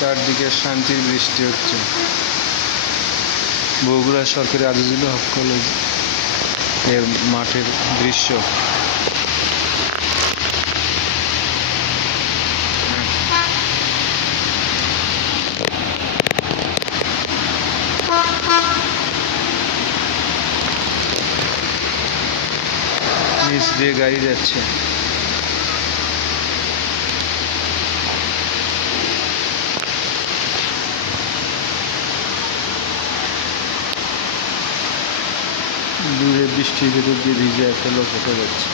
চারদিকে শান্তির বৃষ্টি হচ্ছে। বগুড়া সরকারি আজিজুল হক কলেজের মাঠের দৃশ্য। নিচ দিয়ে গাড়ি যাচ্ছে। দূরে বৃষ্টির ভেতর দিয়ে ভিজে একটা লোক হেঁটে যাচ্ছে।